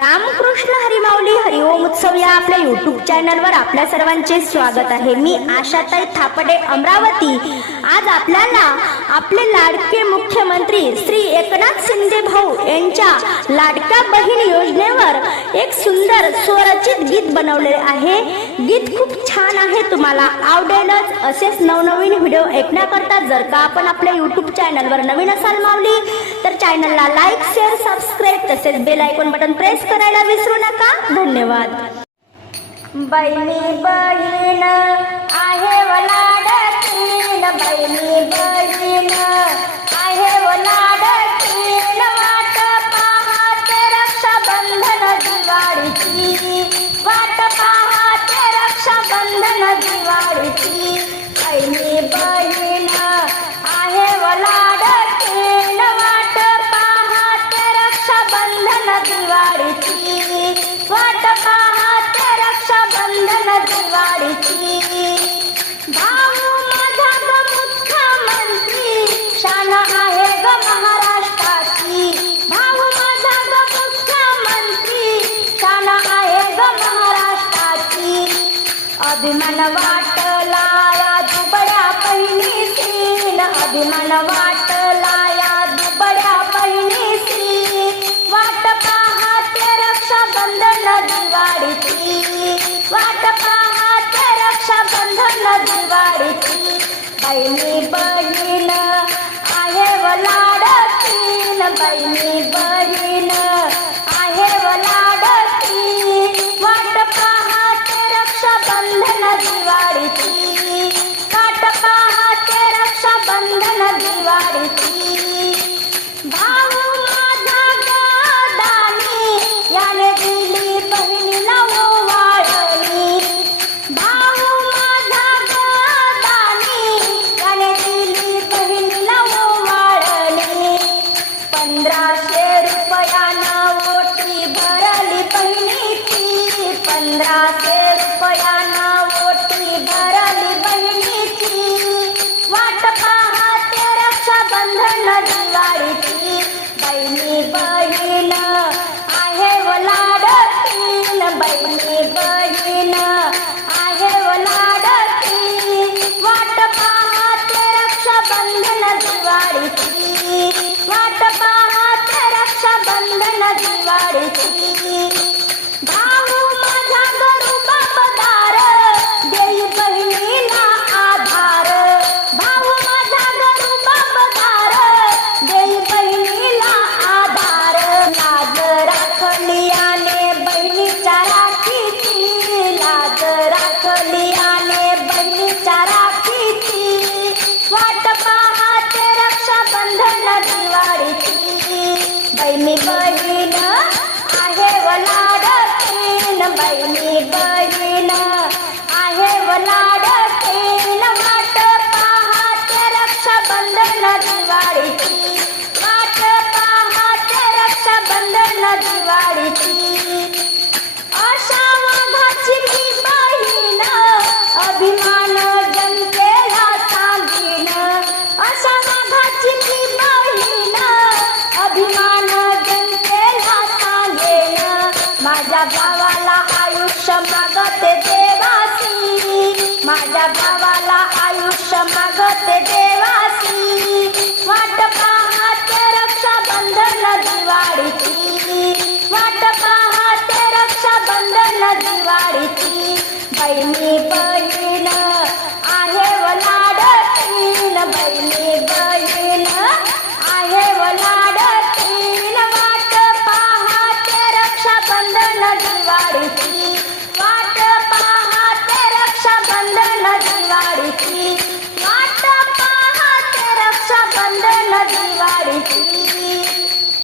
रामकृष्ण हरिमाऊली हरिओम उत्सव या आपल्या युट्यूब चॅनलवर आपल्या सर्वांचे स्वागत आहे. मी आशाताई थापडे अमरावती. आज आपल्याला आपले लाडके मुख्यमंत्री श्री एकनाथ शिंदे भाऊ यांच्या लाडक्या बहीण योजनेवर एक सुंदर स्वरचित गीत बनवले आहे. गीत खूप छान आहे तुम्हाला. आवडेलच असेच नवनवीन व्हिडिओ ऐकण्याकरता जर का आपण आपल्या युट्यूब चॅनलवर नवीन असाल मावली तर चॅनलला लाईक शेअर सबस्क्राईब तसेच बेल आयकॉन बटन प्रेस करायला विसरू नका. धन्यवाद. बहिणी बहीण आहे वलाडकीन बहिणी बहीण आहे वलाडकीन वाट पाहते रक्षाबंधन दिवाळीची. वाट पाहते रक्षाबंधन दिवाळीची. रक्षाबंधन दिवाळीची वाट पाहते रक्षाबंधन दिवाळीची भाऊ माझा ग मुख्यमंत्री शान आहे ग महाराष्ट्राची भाऊ माझा ग मुख्यमंत्री शान आहे ग महाराष्ट्राची. अभिमान वाटला या पहिली बहिणीसीन. अभिमान वाट बहिणी बहीण आहे वलाड तीन. बहिणी बहीण आहे वलाड तीन. वाट पाहते रक्षाबंधन दिवाळीची. दिवाळीची बहिणी बहीण आहे वलाडकीन बहिणी बहीण आहे वलाडकी वाट पाहते रक्षाबंधन दिवाळीची वाट पाहते रक्षाबंधन दिवाळीची बहिणी बहीण. आहे वलाड तीन बहिणी बहीण. आहे वलाड तीन वाट पाहते रक्षाबंधन दिवाळीची. वाट पाहते रक्षाबंधन दिवाळीची. अशा वाघाची मी बहीण अभिमान जनतेला सांगीन. अशा वाघाची मी भावाला आयुष्य मागते देवासी. माझ्या भावाला आयुष्य मागते देवासी. वाट पाहते रक्षाबंधन दिवाळीची. वाट पाहते रक्षाबंधन दिवाळीची. बहिणी बहीण